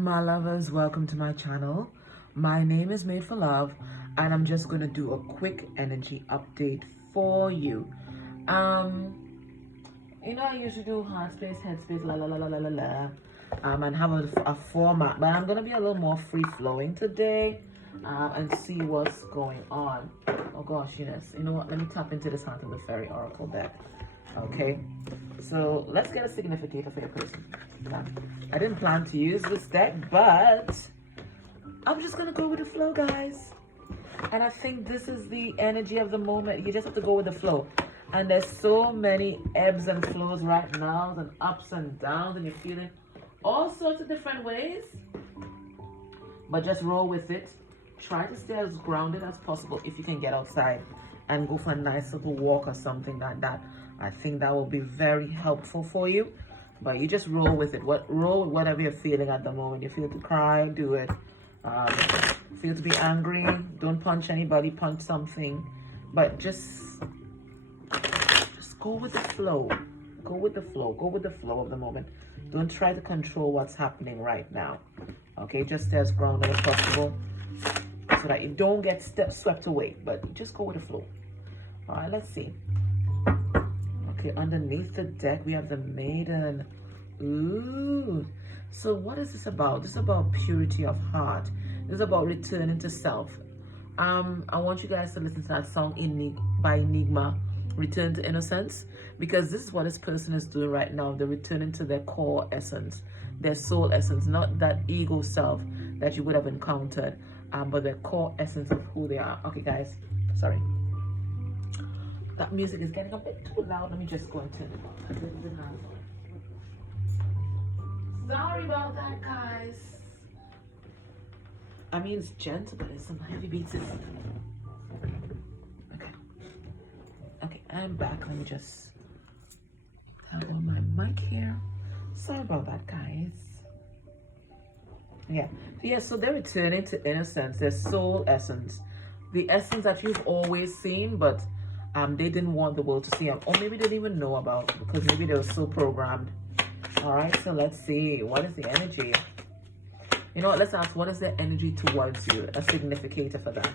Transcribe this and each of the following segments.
My lovers, welcome to my channel. My name is Made for Love, and I'm just going to do a quick energy update for you. I usually do heart space, head space, la la la la la la la, and have a format, but I'm going to be a little more free flowing today, and see what's going on. Oh gosh, yes. You know what? Let me tap into this Heart of the Fairy Oracle deck. Okay, so let's get a significator for your person. I didn't plan to use this deck, but I'm just gonna go with the flow, guys. And I think this is the energy of the moment. You just have to go with the flow. And there's so many ebbs and flows right now, and ups and downs, and you're feeling all sorts of different ways. But just roll with it. Try to stay as grounded as possible if you can get outside and go for a nice little walk or something like that. I think that will be very helpful for you. But you just roll with it. Roll with whatever you're feeling at the moment. You feel to cry, do it. Feel to be angry, don't punch anybody, punch something. But just go with the flow. Go with the flow. Go with the flow of the moment. Don't try to control what's happening right now. Okay, just stay as grounded as possible so that you don't get swept away. But just go with the flow. All right, let's see. Okay, underneath the deck, we have the Maiden. Ooh. So what is this about? This is about purity of heart. This is about returning to self. I want you guys to listen to that song by Enigma, Return to Innocence, because this is what this person is doing right now. They're returning to their core essence, their soul essence, not that ego self that you would have encountered, but their core essence of who they are. Okay, guys, sorry. That music is getting a bit too loud. Let me just go and turn it off. Sorry about that, guys. I mean, it's gentle, but it's some heavy beats in it. Okay, I'm back. Let me just have on my mic here. Sorry about that, guys. So they're returning to innocence, their soul essence, the essence that you've always seen, but they didn't want the world to see them, or maybe they didn't even know about, because maybe they were so programmed. All right, so let's see, what is the energy? You know what, let's ask, what is the energy towards you? A significator for that.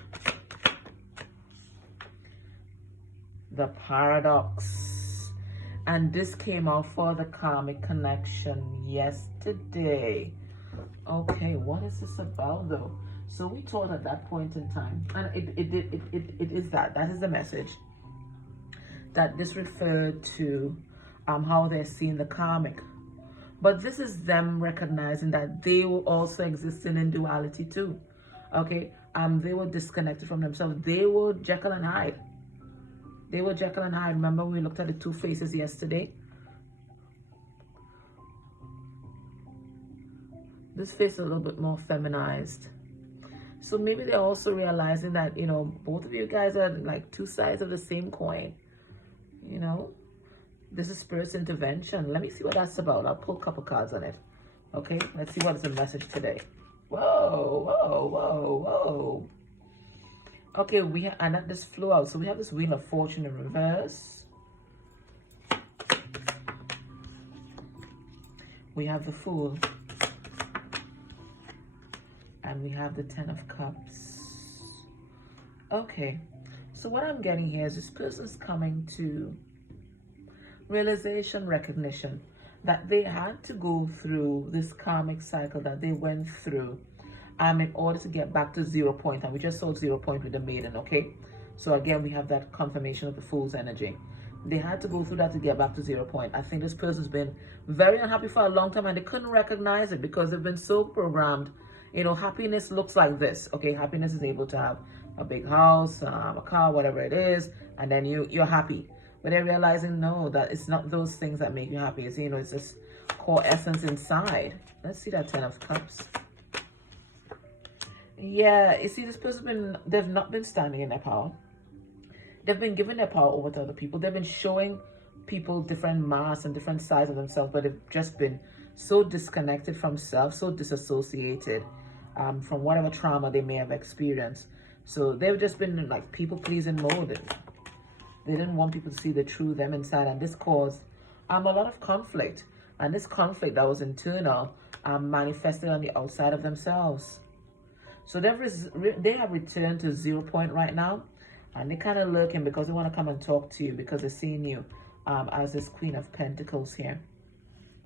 The Paradox. And this came out for the karmic connection yesterday. Okay, what is this about though? So we thought at that point in time, and it is that is the message, that this referred to how they're seeing the karmic. But this is them recognizing that they were also existing in duality too. Okay, they were disconnected from themselves. They were Jekyll and Hyde. They were Jekyll and Hyde. Remember when we looked at the two faces yesterday? This face is a little bit more feminized. So maybe they're also realizing that, you know, both of you guys are like two sides of the same coin. You know, this is Spirit's intervention. Let me see what that's about. I'll pull a couple cards on it. Okay, let's see what is the message today. Whoa, whoa, whoa, whoa. Okay, and that just flew out. So we have this Wheel of Fortune in reverse. We have the Fool. And we have the Ten of Cups. Okay, so what I'm getting here is this person's coming to realization, recognition that they had to go through this karmic cycle that they went through in order to get back to 0 point. And we just saw 0 point with the Maiden, okay? So again, we have that confirmation of the Fool's energy. They had to go through that to get back to 0 point. I think this person's been very unhappy for a long time, and they couldn't recognize it because they've been so programmed. You know, happiness looks like this, okay? Happiness is able to have a big house, a car, whatever it is, and then you're happy. But they're realizing, no, that it's not those things that make you happy. It's, you know, it's this core essence inside. Let's see that Ten of Cups. Yeah, you see, this person, they've not been standing in their power. They've been giving their power over to other people. They've been showing people different masks and different sides of themselves, but they've just been so disconnected from self, so disassociated from whatever trauma they may have experienced. So they've just been in like people-pleasing mode. They didn't want people to see the true them inside, and this caused a lot of conflict. And this conflict that was internal manifested on the outside of themselves. So they have returned to 0 point right now, and they're kind of lurking because they want to come and talk to you because they're seeing you as this Queen of Pentacles here.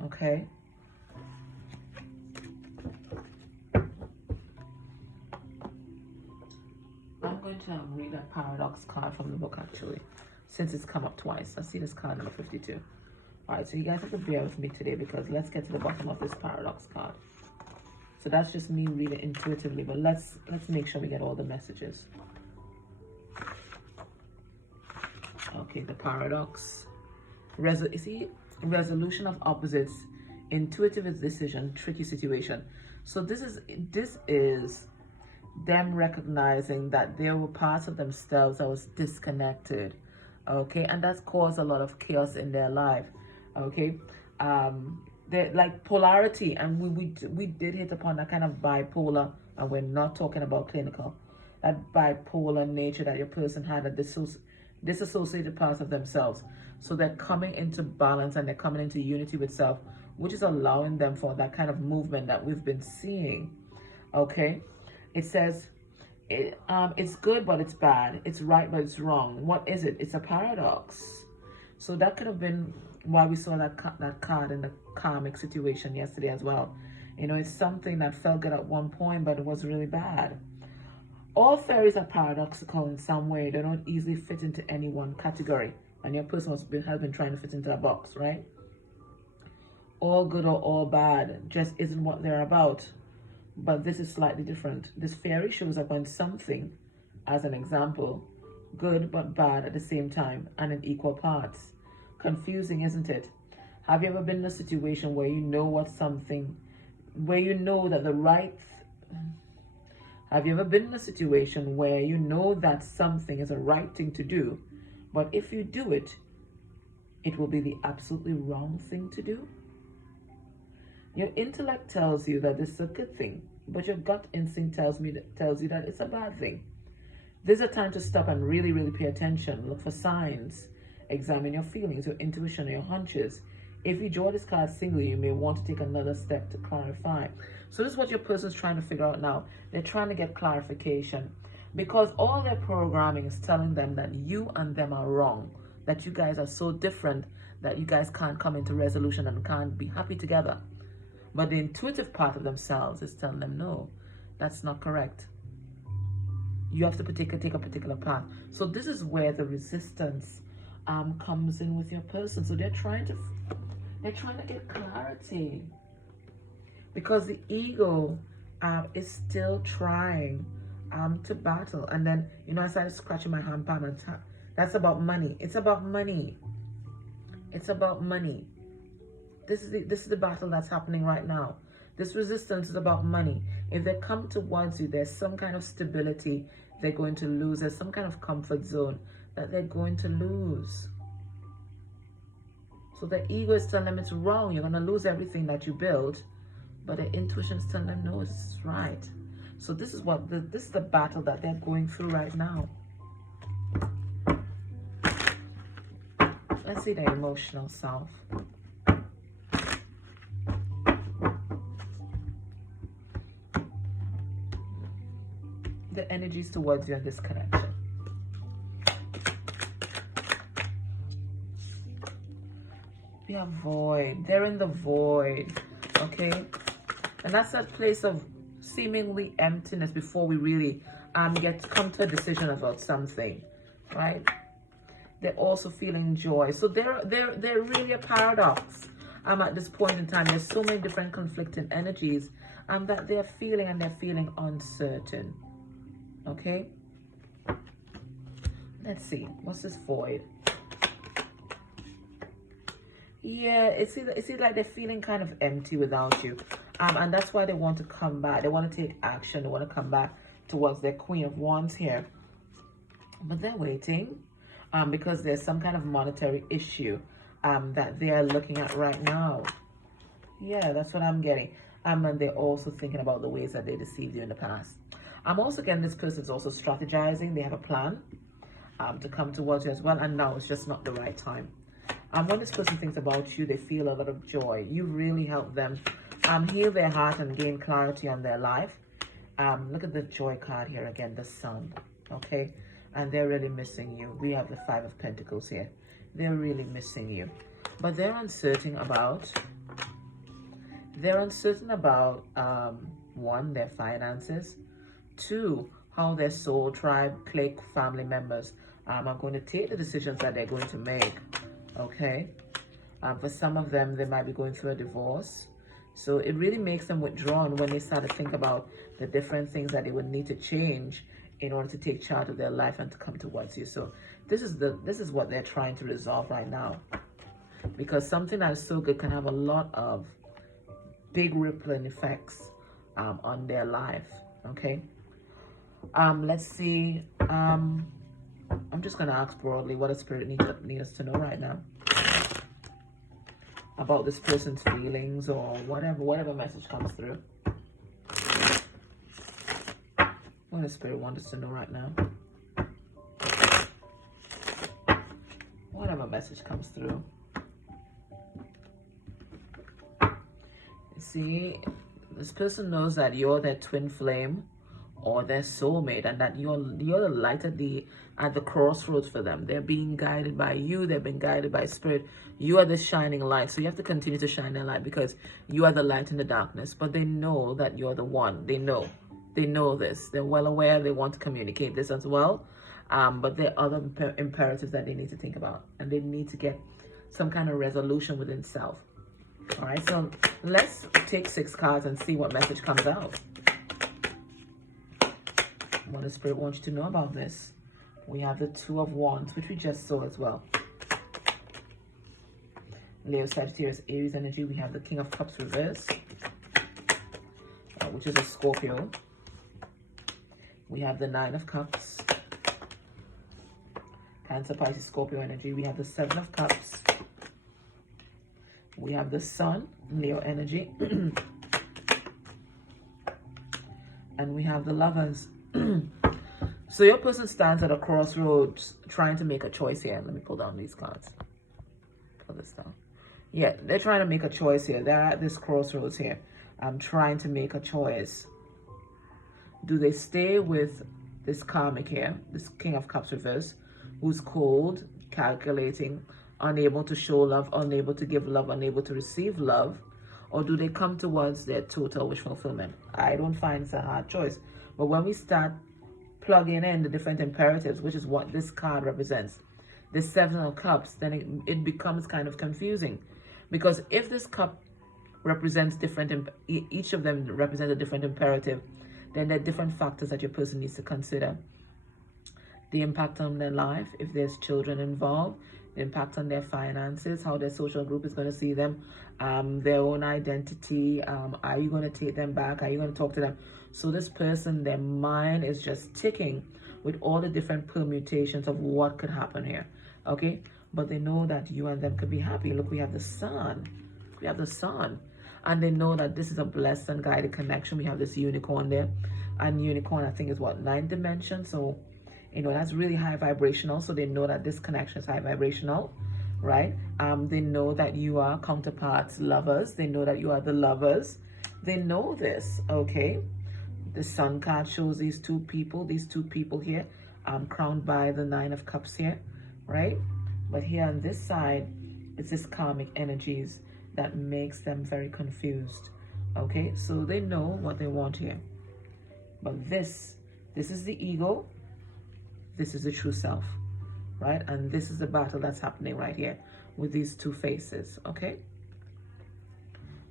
Okay. I'm going to read a paradox card from the book actually, since it's come up twice. I see this card number 52. All right, so you guys have to bear with me today because let's get to the bottom of this paradox card. So that's just me reading intuitively, but let's make sure we get all the messages. Okay, the paradox. You see, resolution of opposites, intuitive decision, tricky situation. So this is them recognizing that there were parts of themselves that was disconnected. Okay, and that's caused a lot of chaos in their life. Okay, they're like polarity, and we did hit upon that kind of bipolar, and we're not talking about clinical, that bipolar nature that your person had, a disassociated parts of themselves. So they're coming into balance and they're coming into unity with self, which is allowing them for that kind of movement that we've been seeing. Okay, it says it's good but it's bad, it's right but it's wrong. What is it? It's a paradox. So that could have been why we saw that card in the karmic situation yesterday as well. You know, it's something that felt good at one point, but it was really bad. All fairies are paradoxical in some way. They don't easily fit into any one category. And your person has been trying to fit into that box, right? All good or all bad just isn't what they're about. But this is slightly different. This fairy shows up on something, as an example, good but bad at the same time and in equal parts. Confusing, isn't it? Have you ever been in a situation where you know have you ever been in a situation where you know that something is a right thing to do, but if you do it, it will be the absolutely wrong thing to do? Your intellect tells you that this is a good thing, but your gut instinct tells you that it's a bad thing. This is a time to stop and really, really pay attention. Look for signs. Examine your feelings, your intuition, or your hunches. If you draw this card singly, you may want to take another step to clarify. So this is what your person's trying to figure out now. They're trying to get clarification because all their programming is telling them that you and them are wrong, that you guys are so different that you guys can't come into resolution and can't be happy together. But the intuitive part of themselves is telling them, no, that's not correct. You have to take a particular path. So this is where the resistance comes in with your person. So they're trying to get clarity because the ego is still trying to battle. And then, you know, I started scratching my hand palm and that's about money. It's about money. It's about money. This is the battle that's happening right now. This resistance is about money. If they come towards you, there's some kind of stability they're going to lose. There's some kind of comfort zone that they're going to lose. So the ego is telling them it's wrong. You're going to lose everything that you build. But the intuition is telling them, no, it's right. So this is this is the battle that they're going through right now. Let's see their emotional self. The energies towards you in this connection. We have void. They're in the void. Okay? And that's that place of seemingly emptiness before we really come to a decision about something. Right? They're also feeling joy. So they're really a paradox. At this point in time, there's so many different conflicting energies that they're feeling, and they're feeling uncertain. Okay, let's see, what's this void? Yeah, it's like they're feeling kind of empty without you, and that's why they want to come back. They want to take action. They want to come back towards their Queen of Wands here, but they're waiting because there's some kind of monetary issue that they are looking at right now. Yeah, that's what I'm getting. And they're also thinking about the ways that they deceived you in the past. I'm also getting this person's also strategizing. They have a plan to come towards you as well. And now it's just not the right time. When this person thinks about you, they feel a lot of joy. You really help them heal their heart and gain clarity on their life. Look at the joy card here again, the sun. Okay, and they're really missing you. We have the 5 of Pentacles here. They're really missing you, but they're uncertain about one, their finances, 2, how their soul, tribe, clique, family members are going to take the decisions that they're going to make. Okay, for some of them, they might be going through a divorce. So it really makes them withdrawn when they start to think about the different things that they would need to change in order to take charge of their life and to come towards you. So this is what they're trying to resolve right now, because something that is so good can have a lot of big rippling effects on their life. Okay, let's see. I'm just going to ask broadly what the spirit needs us to know right now about this person's feelings, or whatever message comes through. What does spirit want us to know right now? Whatever message comes through. See, this person knows that you're their twin flame or their soulmate, and that you're the light at the crossroads for them. They're being guided by you. They're being guided by spirit. You are the shining light, so you have to continue to shine their light, because you are the light in the darkness. But they know that you're the one. They know this. They're well aware. They want to communicate this as well, but there are other imperatives that they need to think about, and they need to get some kind of resolution within self. All right, so let's take 6 cards and see what message comes out. What the spirit wants you to know about this. We have the 2 of Wands, which we just saw as well. Leo, Sagittarius, Aries energy. We have the King of Cups reverse, which is a Scorpio. We have the 9 of Cups. Cancer, Pisces, Scorpio energy. We have the 7 of Cups. We have the Sun, Leo energy. And we have the Lovers. So your person stands at a crossroads trying to make a choice here. Let me pull down these cards. Pull this down. Yeah, they're trying to make a choice here. They're at this crossroads here. I'm trying to make a choice. Do they stay with this karmic here, this King of Cups reverse, who's cold, calculating, unable to show love, unable to give love, unable to receive love? Or do they come towards their total wish fulfillment? I don't find it's a hard choice. But when we start plugging in the different imperatives, which is what this card represents, the 7 of Cups, then it becomes kind of confusing. Because if this cup represents different, each of them represents a different imperative, then there are different factors that your person needs to consider. The impact on their life, if there's children involved, the impact on their finances, how their social group is going to see them, their own identity, are you going to take them back, are you going to talk to them? So this person, their mind is just ticking with all the different permutations of what could happen here, okay? But they know that you and them could be happy. Look, we have the Sun. We have the Sun. And they know that this is a blessed and guided connection. We have this unicorn there. And unicorn, I think, is what, 9th dimension? So, you know, that's really high vibrational. So they know that this connection is high vibrational, right? They know that you are counterparts, lovers. They know that you are the lovers. They know this, okay? The Sun card shows these two people here, crowned by the 9 of Cups here, right? But here on this side, it's this karmic energies that makes them very confused, okay? So they know what they want here. But this is the ego. This is the true self, right? And this is the battle that's happening right here with these two faces, okay?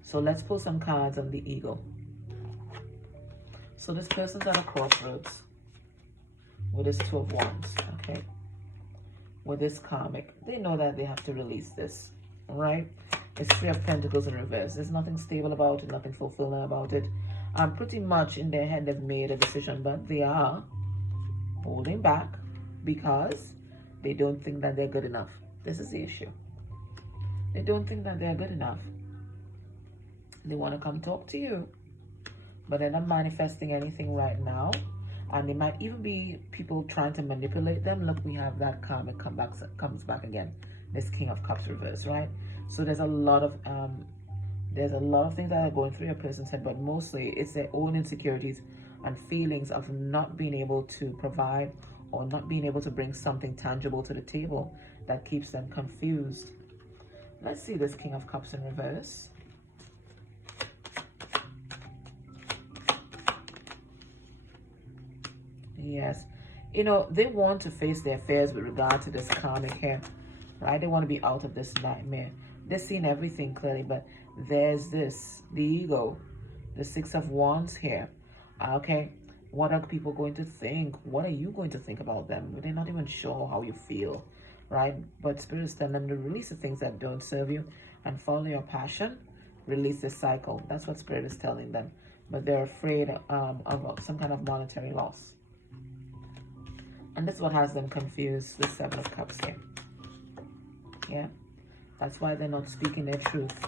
So let's pull some cards on the ego. So this person's at a crossroads with this 2 of Wands, okay? With this karmic, they know that they have to release this, all right? It's 3 of Pentacles in reverse. There's nothing stable about it, nothing fulfilling about it. Pretty much in their head, they've made a decision, but they are holding back because they don't think that they're good enough. This is the issue. They don't think that they're good enough. They want to come talk to you, but they're not manifesting anything right now. And they might even be people trying to manipulate them. Look, we have that karmic comes back again. This King of Cups reverse, right? So there's a lot of There's a lot of things that are going through your person's head, but mostly it's their own insecurities and feelings of not being able to provide or not being able to bring something tangible to the table that keeps them confused. Let's see this King of Cups in reverse. Yes. You know, they want to face their fears with regard to this karmic here, right? They want to be out of this nightmare. They're seeing everything clearly, but there's this, the ego, the Six of Wands here. Okay, what are people going to think? What are you going to think about them? They're not even sure how you feel, right? But Spirit is telling them to release the things that don't serve you and follow your passion. Release this cycle. That's what Spirit is telling them. But they're afraid of some kind of monetary loss. And this is what has them confused, the Seven of Cups here. Yeah, that's why they're not speaking their truth.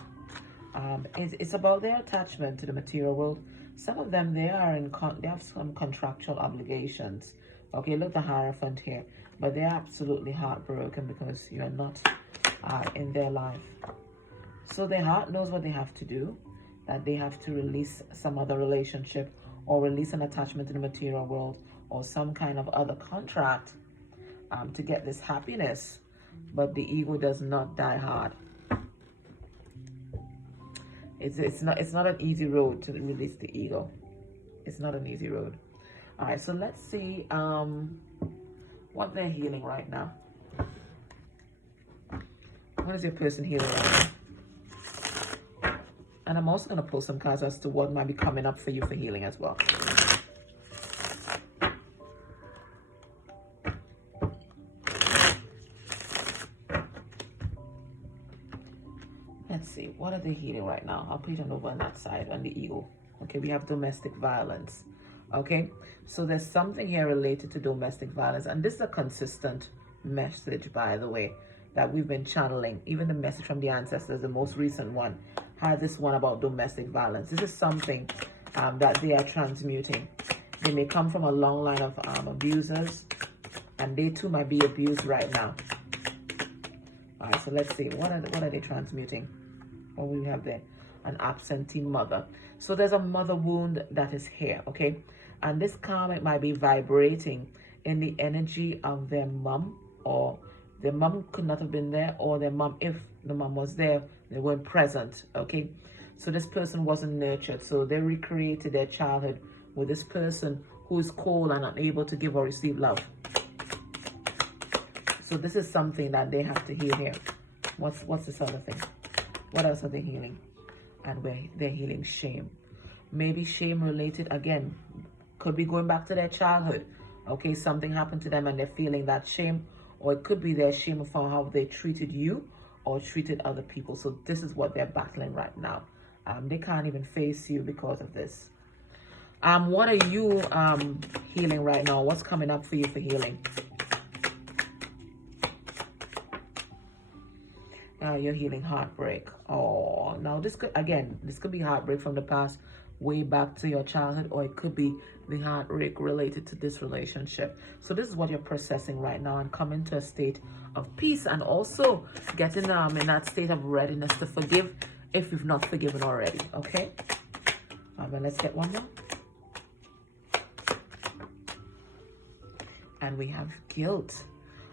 It's about their attachment to the material world. Some of them, they have some contractual obligations. Okay, look, the Hierophant here. But they're absolutely heartbroken because you're not in their life. So their heart knows what they have to do, that they have to release some other relationship or release an attachment to the material world or some kind of other contract to get this happiness. But the ego does not die hard. It's not an easy road to release the ego. It's not an easy road. All right, so let's see what they're healing right now. What is your person healing right now? And I'm also going to pull some cards as to what might be coming up for you for healing as well. Let's see, what are they healing right now? I'll put it on over on that side, on the ego. Okay, we have domestic violence. Okay, so there's something here related to domestic violence. And this is a consistent message, by the way, that we've been channeling. Even the message from the ancestors, the most recent one, had this one about domestic violence. This is something that they are transmuting. They may come from a long line of abusers, and they too might be abused right now. All right, so let's see, what are they transmuting? What we have there? An absentee mother. So there's a mother wound that is here, okay? And this karmic might be vibrating in the energy of their mom, or their mom could not have been there, or their mom, if the mom was there, they weren't present, okay? So this person wasn't nurtured, so they recreated their childhood with this person who is cold and unable to give or receive love. So this is something that they have to heal here. What's this other thing? What else are they healing? And they're healing shame. Maybe shame related, again, could be going back to their childhood. Okay, something happened to them and they're feeling that shame. Or it could be their shame for how they treated you or treated other people. So this is what they're battling right now. They can't even face you because of this. What are you healing right now? What's coming up for you for healing? You're healing heartbreak. Oh, now this could be heartbreak from the past, way back to your childhood, or it could be the heartbreak related to this relationship. So this is what you're processing right now, and coming to a state of peace, and also getting in that state of readiness to forgive if you've not forgiven already. Okay, and let's get one more. And we have guilt.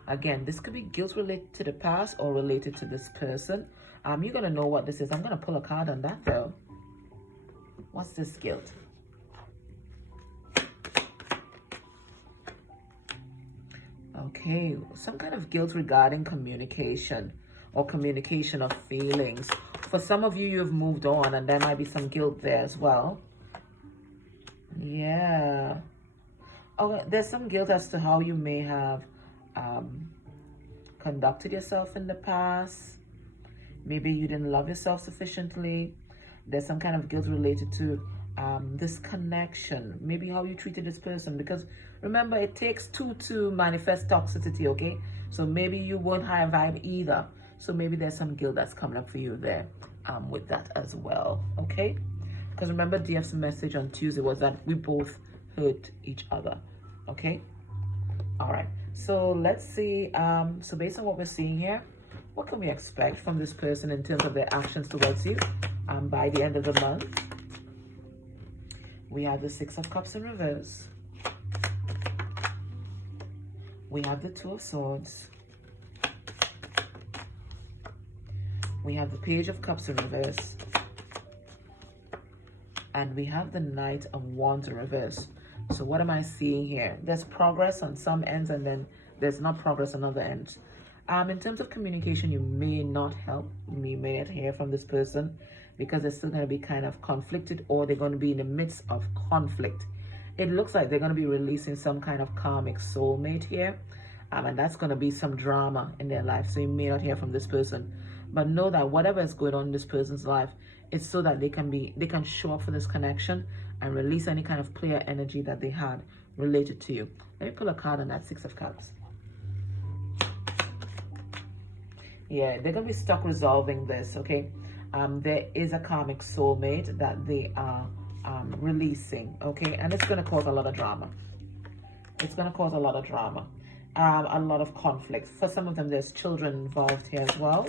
Again, this could be guilt related to the past or related to this person. You're going to know what this is. I'm going to pull a card on that, though. What's this guilt? Okay, some kind of guilt regarding communication or communication of feelings. For some of you, you've moved on, and there might be some guilt there as well. Yeah. Oh, there's some guilt as to how you may have conducted yourself in the past. Maybe you didn't love yourself sufficiently. There's some kind of guilt related to this connection, maybe how you treated this person, because remember, it takes two to manifest toxicity. Okay, so maybe you weren't high vibe either, so maybe there's some guilt that's coming up for you there with that as well. Okay, because remember, DF's message on Tuesday was that we both hurt each other. Okay, all right, so let's see. So based on what we're seeing here, what can we expect from this person in terms of their actions towards you by the end of the month. We have the Six of Cups in reverse. We have the Two of Swords. We have the Page of Cups in reverse. And we have the Knight of Wands in reverse. So what am I seeing here? There's progress on some ends, and then there's not progress on other ends. In terms of communication, you may not hear from this person because they're still going to be kind of conflicted, or they're going to be in the midst of conflict. It looks like they're going to be releasing some kind of karmic soulmate here. And that's going to be some drama in their life. So you may not hear from this person. But know that whatever is going on in this person's life, it's so that they can show up for this connection and release any kind of clear energy that they had related to you. Let me pull a card on that Six of Cups. Yeah, they're going to be stuck resolving this, okay? There is a karmic soulmate that they are releasing, okay? And it's going to cause a lot of drama. It's going to cause a lot of drama. A lot of conflict. For some of them, there's children involved here as well.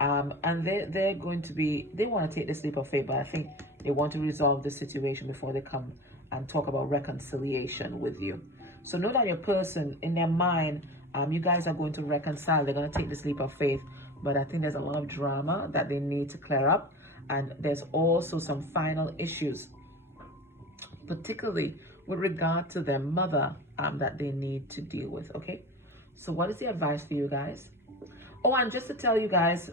And they're going to be, they want to take this leap of faith, but I think they want to resolve the situation before they come and talk about reconciliation with you. So know that your person, in their mind, you guys are going to reconcile. They're going to take this leap of faith, but I think there's a lot of drama that they need to clear up. And there's also some final issues, particularly with regard to their mother, that they need to deal with, okay? So what is the advice for you guys? Oh, and just to tell you guys,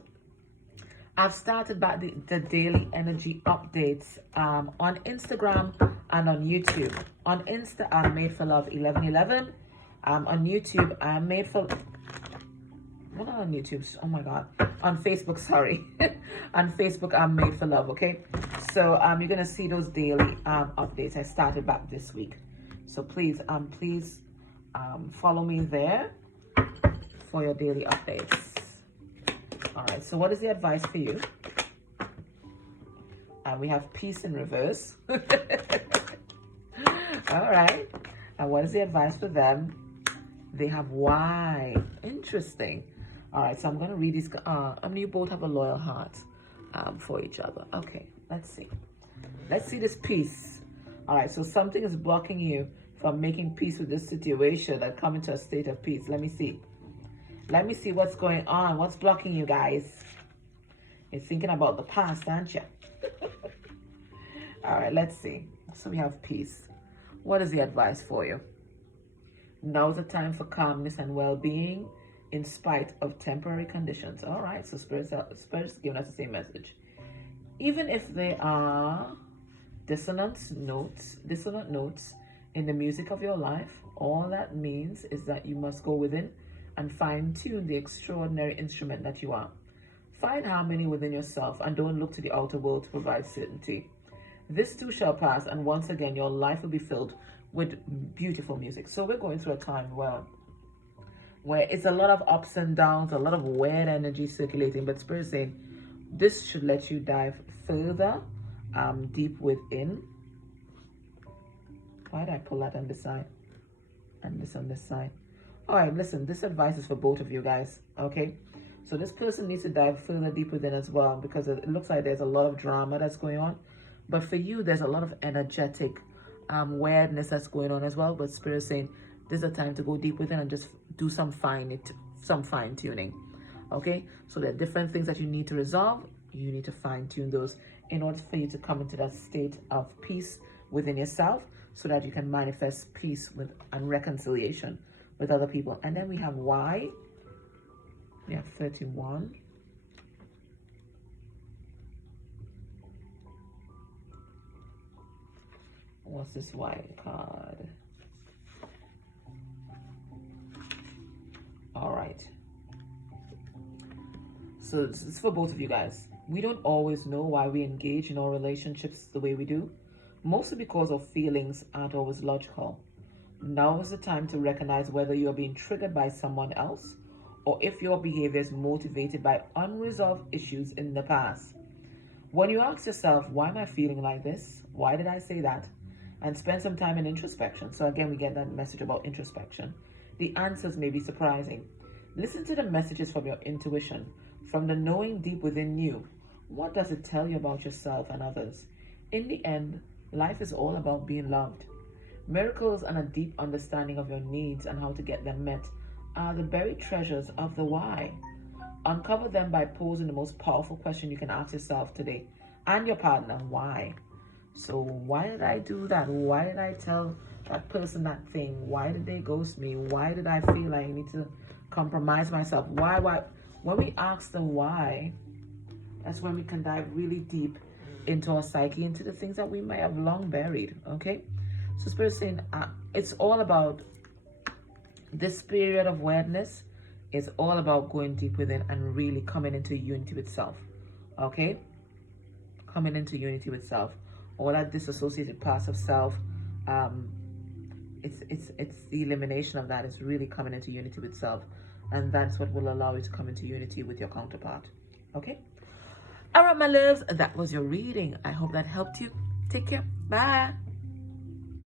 I've started back the daily energy updates on Instagram and on YouTube. On Insta, I'm Made for Love 1111. On YouTube, I'm Made for... Well, not on YouTube, oh my God. On Facebook, sorry. On Facebook, I'm Made for Love, okay? So you're going to see those daily updates. I started back this week. So please follow me there for your daily updates. All right, so what is the advice for you? We have Peace in reverse. All right. And what is the advice for them? They have Why. Interesting. All right, so I'm going to read these. You both have a loyal heart for each other. Okay, let's see. Let's see this peace. All right, so something is blocking you from making peace with this situation and coming to a state of peace. Let me see. Let me see what's going on. What's blocking you guys? You're thinking about the past, aren't you? All right, let's see. So we have peace. What is the advice for you? Now's the time for calmness and well-being in spite of temporary conditions. All right, so Spirit's giving us the same message. Even if there are dissonant notes in the music of your life, all that means is that you must go within and fine-tune the extraordinary instrument that you are. Find harmony within yourself and don't look to the outer world to provide certainty. This too shall pass, and once again, your life will be filled with beautiful music. So we're going through a time where it's a lot of ups and downs, a lot of weird energy circulating, but Spirit is saying this should let you dive further, deep within. Why did I pull that on this side and this on this side? All right, listen, this advice is for both of you guys, okay? So this person needs to dive further deep within as well, because it looks like there's a lot of drama that's going on. But for you, there's a lot of energetic weirdness that's going on as well. But Spirit is saying this is a time to go deep within and just do some fine tuning, okay? So there are different things that you need to resolve. You need to fine tune those in order for you to come into that state of peace within yourself, so that you can manifest peace and reconciliation with other people. And then we have Why. We have 31. What's this Why card? All right. So it's for both of you guys. We don't always know why we engage in our relationships the way we do, mostly because our feelings aren't always logical. Now is the time to recognize whether you are being triggered by someone else or if your behavior is motivated by unresolved issues in the past. When you ask yourself, why am I feeling like this? Why did I say that? And spend some time in introspection. So again, we get that message about introspection. The answers may be surprising. Listen to the messages from your intuition. From the knowing deep within you, what does it tell you about yourself and others? In the end, life is all about being loved. Miracles and a deep understanding of your needs and how to get them met are the buried treasures of the why. Uncover them by posing the most powerful question you can ask yourself today and your partner: why? So why did I do that? Why did I tell that person that thing? Why did they ghost me? Why did I feel like I need to compromise myself? Why? When we ask the why, that's when we can dive really deep into our psyche, into the things that we might have long buried. Okay? So Spirit is saying it's all about this period of awareness. Is all about going deep within and really coming into unity with self. Okay? Coming into unity with self. All that disassociated parts of self, it's the elimination of that. Is really coming into unity with self. And that's what will allow you to come into unity with your counterpart. Okay? All right, my loves, that was your reading. I hope that helped you. Take care. Bye.